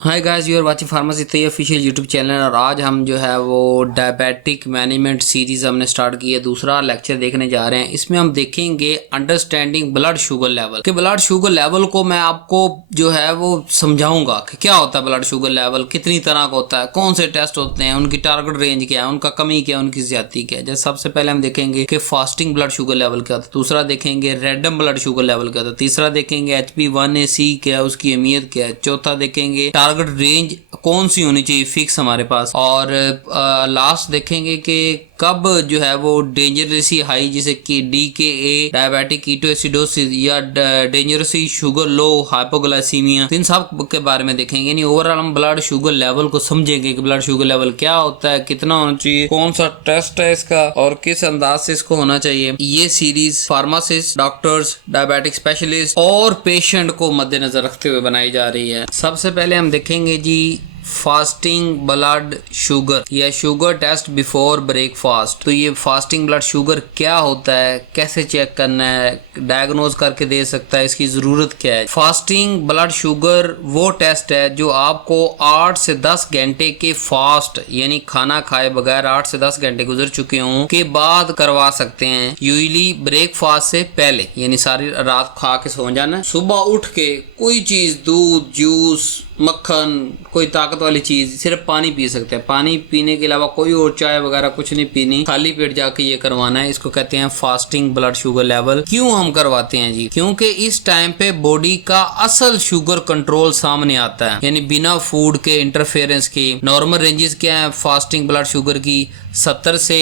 Hi guys, you are watching pharmacy Tayyab official YouTube channel. और आज हम जो है वो डायबिटिक मैनेजमेंट सीरीज हमने स्टार्ट की है। दूसरा लेक्चर देखने जा रहे हैं। इसमें हम देखेंगे अंडरस्टैंडिंग ब्लड शुगर लेवल कि ब्लड शुगर लेवल को मैं आपको जो है वो समझाऊंगा कि क्या होता है ब्लड शुगर लेवल, कितनी तरह का होता है, कौन से टेस्ट होते हैं, उनकी टारगेट रेंज क्या है, उनका कमी क्या है, उनकी ज्यादती क्या है। जैसे सबसे पहले हम देखेंगे कि फास्टिंग ब्लड शुगर लेवल क्या होता है। दूसरा देखेंगे रैंडम ब्लड शुगर लेवल क्या होता है। तीसरा देखेंगे HbA1c क्या है, उसकी अहमियत क्या है। चौथा देखेंगे टारगेट रेंज कौन सी होनी चाहिए फिक्स हमारे पास। और लास्ट देखेंगे कि कब जो है वो डेंजरसली हाई जैसे कि DKA डायबिटिक कीटोएसिडोसिस या डेंजरसली शुगर लो हाइपोग्लाइसीमिया, इन सब के बारे में देखेंगे। यानी ओवरऑल हम ब्लड शुगर लेवल को समझेंगे कि ब्लड शुगर लेवल क्या होता है, कितना होना चाहिए, कौन सा टेस्ट है इसका और किस अंदाज से इसको होना चाहिए। ये series pharmacist, doctors, diabetic specialist और पेशेंट को मद्देनजर रखते हुए बनाई जा रही है। सबसे पहले हम देखेंगे जी फास्टिंग ब्लड शुगर या शुगर टेस्ट बिफोर ब्रेकफास्ट। तो ये फास्टिंग ब्लड शुगर क्या होता है, कैसे चेक करना है, डायग्नोज करके दे सकता है, इसकी जरूरत क्या है। फास्टिंग ब्लड शुगर वो टेस्ट है जो आपको 8 से 10 घंटे के फास्ट यानी खाना खाए बगैर 8 से 10 घंटे गुजर चुके हों के बाद करवा सकते हैं। यूजली ब्रेकफास्ट से पहले, यानी सारी रात खा के सो जाना, सुबह उठ के कोई चीज, दूध, जूस, मक्खन, कोई ताकत वाली चीज, सिर्फ पानी पी सकते हैं। पानी पीने के अलावा कोई और चाय वगैरह कुछ नहीं पीनी, खाली पेट जाके ये करवाना है। इसको कहते हैं फास्टिंग ब्लड शुगर लेवल। क्यों हम करवाते हैं जी? क्योंकि इस टाइम पे बॉडी का असल शुगर कंट्रोल सामने आता है, यानी बिना फूड के इंटरफेरेंस के। नॉर्मल रेंजेस क्या है फास्टिंग ब्लड शुगर की? 70 से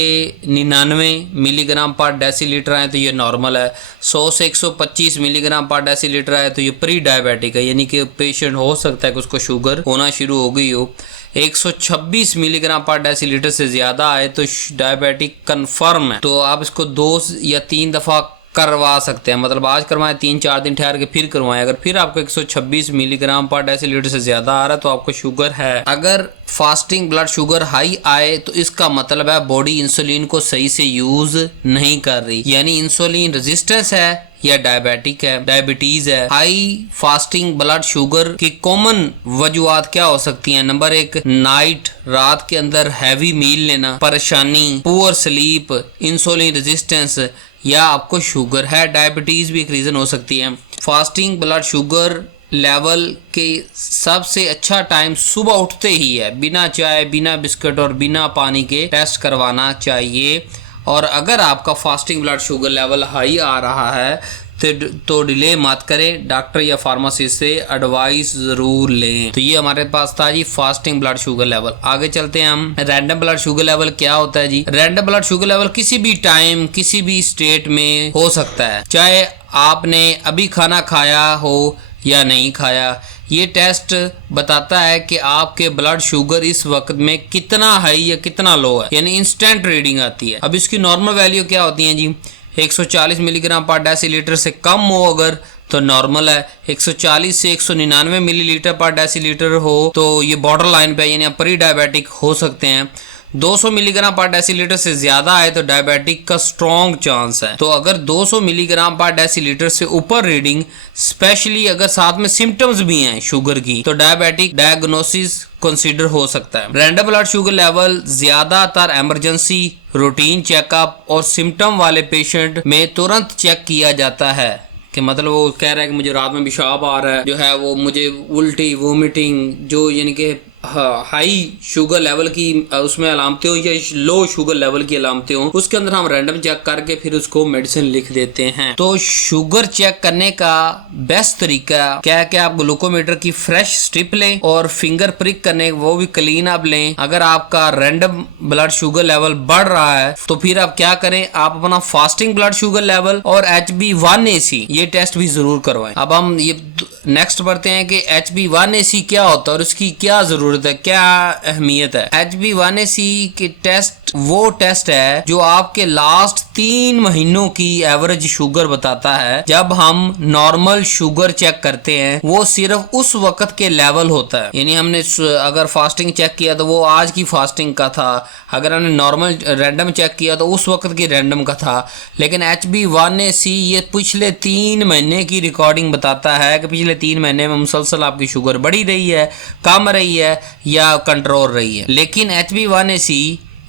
99 मिलीग्राम पर डेसीलीटर है तो ये नॉर्मल है। 100 से 125 मिलीग्राम पर डेसीलीटर है तो ये प्री डायबिटिक है, यानी कि पेशेंट हो सकता है कि उसको शुगर होना शुरू हो गई हो। 126 मिलीग्राम पर डेसीलीटर से ज्यादा आए तो डायबिटिक कंफर्म है। तो आप इसको 2 या 3 दफा करवा सकते हैं, मतलब आज करवाएं, 3-4 दिन ठहर के फिर करवाएं। अगर फिर आपको 126 मिलीग्राम पर डेसीलीटर से ज्यादा आ रहा है तो आपको शुगर है। अगर फास्टिंग ब्लड शुगर हाई आए तो इसका मतलब है बॉडी इंसुलिन को सही से यूज नहीं कर रही, यानी इंसुलिन रेजिस्टेंस है या डायबिटिक है, डायबिटीज है। हाई फास्टिंग ब्लड शुगर की कॉमन वजूहात क्या हो सकती हैं? नंबर 1, नाइट, रात के अंदर हैवी मील लेना, परेशानी, पुअर स्लीप, इंसुलिन रेजिस्टेंस, या आपको शुगर है। डायबिटीज भी एक रीजन हो सकती है। फास्टिंग ब्लड शुगर लेवल के सबसे अच्छा टाइम सुबह उठते ही है, बिना चाय, बिना बिस्किट और बिना पानी के टेस्ट करवाना चाहिए। और अगर आपका fasting blood sugar level high आ रहा है तो डिले मत करें, डॉक्टर या फार्मासिस्ट से एडवाइस जरूर लें। तो ये हमारे पास था जी फास्टिंग ब्लड शुगर लेवल। आगे चलते हैं हम। रैंडम ब्लड शुगर लेवल क्या होता है जी? रैंडम ब्लड शुगर लेवल किसी भी टाइम, किसी भी स्टेट में हो सकता है, चाहे आपने अभी खाना खाया हो या नहीं खाया। ये टेस्ट बताता है कि आपके ब्लड शुगर इस वक्त में कितना हाई या कितना लो है, यानी इंस्टेंट रीडिंग आती है। अब इसकी नॉर्मल वैल्यू क्या होती है जी? 140 मिलीग्राम पर डेसीलीटर से कम हो अगर तो नॉर्मल है। 140 से 199 मिलीलीटर पर डेसीलीटर हो तो ये बॉर्डर लाइन पे, यानी प्री डायबिटिक हो सकते हैं। 200 मिलीग्राम पर डेसीलीटर से ज्यादा आए तो डायबिटिक का स्ट्रॉन्ग चांस है। तो अगर 200 मिलीग्राम पर डेसीलीटर से ऊपर रीडिंग, स्पेशली अगर साथ में सिम्टम्स भी हैं शुगर की, तो डायबिटिक डायग्नोसिस कंसीडर हो सकता है। रैंडम ब्लड शुगर लेवल ज्यादातर इमरजेंसी, रूटीन चेकअप और सिम्टम वाले पेशेंट में तुरंत चेक किया जाता है। कि मतलब वो कह रहा है कि मुझे रात में पेशाब आ रहा है, जो है वो मुझे उल्टी, वोमिटिंग, जो यानी कि हाई शुगर लेवल की उसमें अलामतें हो या लो शुगर लेवल की अलामतें हो, उसके अंदर हम रैंडम चेक करके फिर उसको मेडिसिन लिख देते हैं। तो शुगर चेक करने का बेस्ट तरीका क्या है कि आप ग्लूकोमीटर की फ्रेश स्ट्रिप लें और फिंगर प्रिक करने वो भी क्लीन आप लें। अगर आपका रैंडम ब्लड शुगर लेवल बढ़ रहा है तो फिर आप क्या करें, आप अपना फास्टिंग ब्लड शुगर लेवल और HbA1c ये टेस्ट भी जरूर करवाएं। अब हम ये नेक्स्ट बढ़ते हैं कि HbA1c क्या होता है और उसकी क्या जरूरत है, क्या अहमियत है। HbA1c के टेस्ट वो टेस्ट है जो आपके लास्ट 3 महीनों की एवरेज शुगर बताता है। जब हम नॉर्मल शुगर चेक करते हैं वो सिर्फ उस वक्त के लेवल होता है, यानी हमने अगर फास्टिंग चेक किया तो वो आज की फास्टिंग का था, अगर हमने नॉर्मल रैंडम चेक किया तो उस वक्त की रैंडम का था। लेकिन HB1AC ये पिछले 3 महीने की रिकॉर्डिंग बताता है कि पिछले 3 महीने में मुसलसल आपकी शुगर बढ़ी रही है, कम रही है या कंट्रोल रही है। लेकिन HB1AC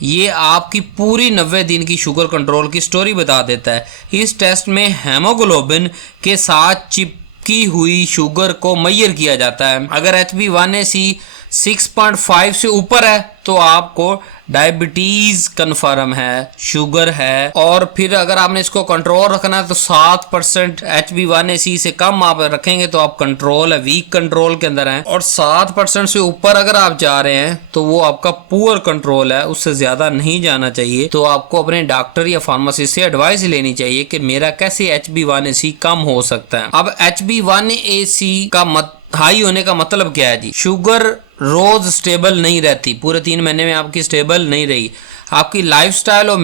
ये आपकी पूरी 90 दिन की शुगर कंट्रोल की स्टोरी बता देता है। इस टेस्ट में हेमोग्लोबिन के साथ चिपकी हुई शुगर को मेजर किया जाता है। अगर HB1AC 6.5 से ऊपर है तो आपको डायबिटीज कन्फर्म है, शुगर है। और फिर अगर आपने इसको कंट्रोल रखना है तो 7% HB1AC से कम आप रखेंगे तो आप कंट्रोल है, वीक कंट्रोल के अंदर हैं। और 7% से ऊपर अगर आप जा रहे हैं तो वो आपका पुअर कंट्रोल है, उससे ज्यादा नहीं जाना चाहिए। तो आपको अपने डॉक्टर या फार्मासिस्ट से एडवाइस लेनी चाहिए कि मेरा कैसे HB1AC कम हो सकता है। अब HB1AC का हाई होने का मतलब क्या है जी? शुगर रोज स्टेबल नहीं रहती, पूरे 3 महीने में आपकी स्टेबल नहीं रही। आपकी लाइफस्टाइल और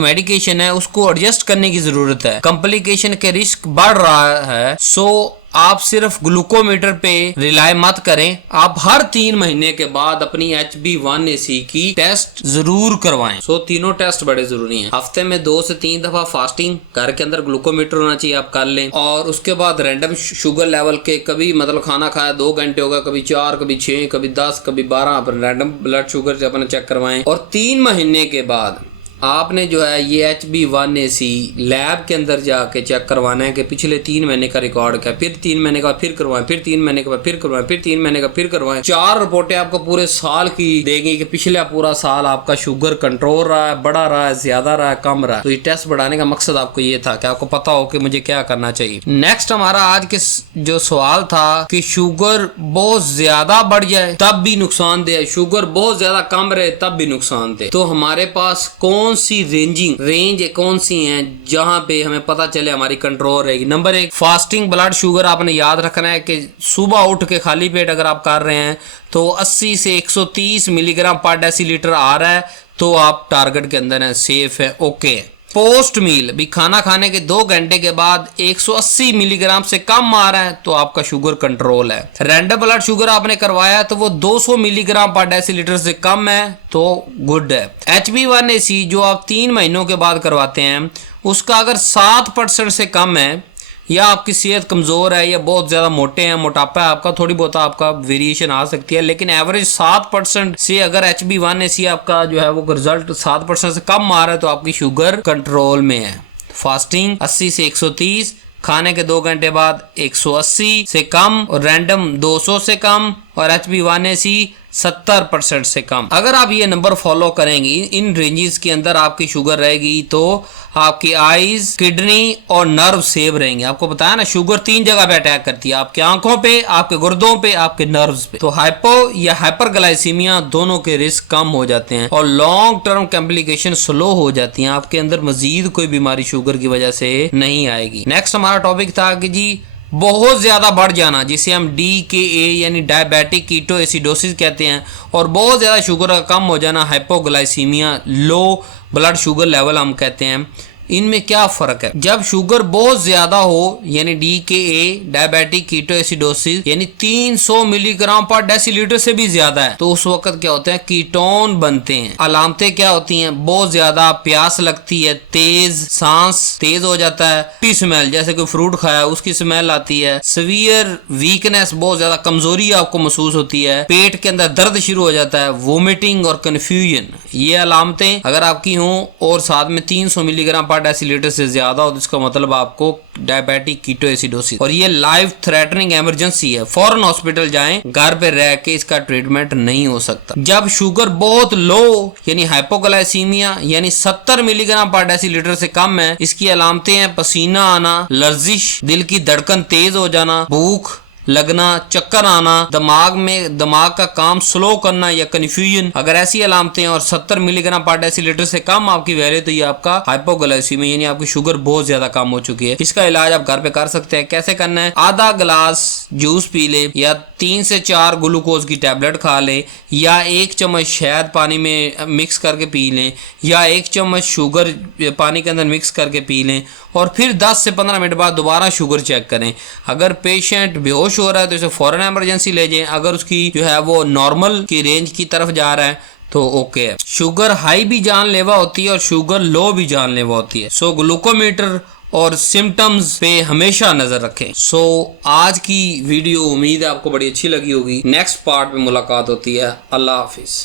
मेडिकेशन है उसको एडजस्ट करने की जरूरत है। कॉम्प्लिकेशन के रिस्क बढ़ रहा है, सो आप सिर्फ ग्लूकोमीटर पे रिलाय मत करें। आप हर 3 महीने के बाद अपनी HB1AC की टेस्ट जरूर करवाएं। सो तीनों टेस्ट बड़े जरूरी हैं। हफ्ते में 2 से 3 दफा फास्टिंग, घर के अंदर ग्लूकोमीटर होना चाहिए, आप कर लें। और उसके बाद रैंडम शुगर लेवल के, कभी मतलब खाना खाया 2 घंटे होगा, कभी 4, कभी 6, कभी 10, कभी 12, आप रैंडम ब्लड शुगर से अपना चेक करवाएं। और 3 महीने के बाद आपने जो है ये HB1AC लैब के अंदर जाके चेक करवाना है कि पिछले 3 महीने का रिकॉर्ड क्या है। फिर 3 महीने के बाद फिर करवाएं, फिर 3 महीने के बाद फिर करवाएं, फिर 3 महीने का फिर करवाएं। 4 रिपोर्टें आपको पूरे साल की देंगी कि पिछला पूरा साल आपका शुगर कंट्रोल रहा है, बढ़ा रहा है, ज्यादा रहा है, कम रहा है। तो ये टेस्ट बढ़ाने का मकसद आपको ये था कि आपको पता हो कि मुझे क्या करना चाहिए। नेक्स्ट हमारा आज के जो सवाल था कि शुगर बहुत ज्यादा बढ़ जाए तब भी नुकसानदेह है, शुगर बहुत ज्यादा कम रहे तब भी नुकसानदेह। तो हमारे पास कौन सी रेंज कौन सी हैं जहां पे हमें पता चले हमारी कंट्रोल रहेगी? नंबर 1, फास्टिंग ब्लड शुगर आपने याद रखना है कि सुबह उठ के खाली पेट अगर आप कर रहे हैं तो 80 से 130 मिलीग्राम पर डेसीलीटर आ रहा है तो आप टारगेट के अंदर है, सेफ है, ओके है। पोस्ट मील भी खाना खाने के 2 घंटे के बाद 180 मिलीग्राम से कम आ रहा है तो आपका शुगर कंट्रोल है। रैंडम ब्लड शुगर आपने करवाया तो वो 200 मिलीग्राम पर डेसीलीटर से कम है तो गुड है। HB1AC जो आप 3 महीनों के बाद करवाते हैं उसका अगर 7% से कम है, या आपकी सेहत कमज़ोर है या बहुत ज़्यादा मोटे हैं, मोटापा है आपका, थोड़ी बहुत आपका वेरिएशन आ सकती है, लेकिन एवरेज 7% से अगर HB1AC आपका जो है वो रिजल्ट 7% से कम आ रहा है तो आपकी शुगर कंट्रोल में है। फास्टिंग 80 से 130, खाने के 2 घंटे बाद 180 से कम और रैंडम 200 से कम और HB1AC 70% से कम। अगर आप ये नंबर फॉलो करेंगी, इन रेंजेस के अंदर आपकी शुगर रहेगी तो आपकी आईज, किडनी और नर्व सेव रहेंगे। आपको बताया ना शुगर 3 जगह पे अटैक करती है, आपकी आंखों पे, आपके गुर्दों पे, आपके नर्व्स पे। तो हाइपो या हाइपरग्लाइसीमिया दोनों के रिस्क कम हो जाते हैं और लॉन्ग टर्म कॉम्प्लिकेशन स्लो हो जाती हैं। आपके अंदर मजीद कोई बीमारी शुगर की वजह से नहीं आएगी। नेक्स्ट हमारा टॉपिक था कि जी बहुत ज़्यादा बढ़ जाना, जिसे हम DKA यानी डायबिटिक कीटो एसिडोसिस कहते हैं, और बहुत ज़्यादा शुगर का कम हो जाना hypoglycaemia, low blood sugar level हम कहते हैं। इनमें क्या फ़र्क है? जब शुगर बहुत ज़्यादा हो यानी DKA डायबिटिक कीटो एसिडोसिस यानी 300 मिलीग्राम पर डेसीलीटर से भी ज़्यादा है तो उस वक्त क्या होता है, कीटोन बनते हैं। अलामतें क्या होती हैं? बहुत ज़्यादा प्यास लगती है, तेज सांस तेज हो जाता है, स्मेल जैसे कोई फ्रूट खाया उसकी स्मेल आती है, सीवियर वीकनेस बहुत ज़्यादा कमजोरी आपको महसूस होती है, पेट के अंदर दर्द शुरू हो जाता है, वोमिटिंग और कन्फ्यूजन। ये अलामतें अगर आपकी हों और साथ में 300 मिलीग्राम डेसीलीटर से ज्यादा हो तो इसका मतलब आपको डायबिटिक कीटो एसिडोसिस, और ये लाइफ थ्रेटनिंग इमरजेंसी है। फौरन हॉस्पिटल जाएं, घर पे रह के इसका ट्रीटमेंट नहीं हो सकता। जब शुगर बहुत लो यानी हाइपोग्लाइसीमिया यानी 70 मिलीग्राम पर डेसीलीटर से कम है, इसकी अलामतें हैं पसीना आना, लर्जिश, दिल की धड़कन तेज हो जाना, भूख लगना, चक्कर आना, दिमाग का काम स्लो करना या कंफ्यूजन, अगर ऐसी अलामतें और 70 मिलीग्राम पर डेसीलीटर से कम आपकी वैल्यू, तो ये आपका हाइपोग्लाइसीमिया यानी आपकी शुगर बहुत ज्यादा कम हो चुकी है। इसका इलाज आप घर पे कर सकते हैं। कैसे करना है? आधा गिलास जूस पी ले, या 3 से 4 ग्लूकोज की टैबलेट खा ले, या 1 चम्मच शहद पानी में मिक्स करके पी लें, या 1 चम्मच शुगर पानी के अंदर मिक्स करके पी लें, और फिर 10 से 15 मिनट बाद दोबारा शुगर चेक करें। अगर पेशेंट बेहोश हो रहा है तो इसे फौरन इमरजेंसी ले जाएं। अगर उसकी जो है वो नॉर्मल की रेंज की तरफ जा रहा है तो ओके है। शुगर हाई भी जानलेवा होती है और शुगर लो भी जानलेवा होती है। सो ग्लूकोमीटर और सिम्टम्स पे हमेशा नजर रखें। सो आज की वीडियो उम्मीद है आपको बड़ी अच्छी लगी होगी। नेक्स्ट पार्ट में मुलाकात होती है। अल्लाह हाफिज।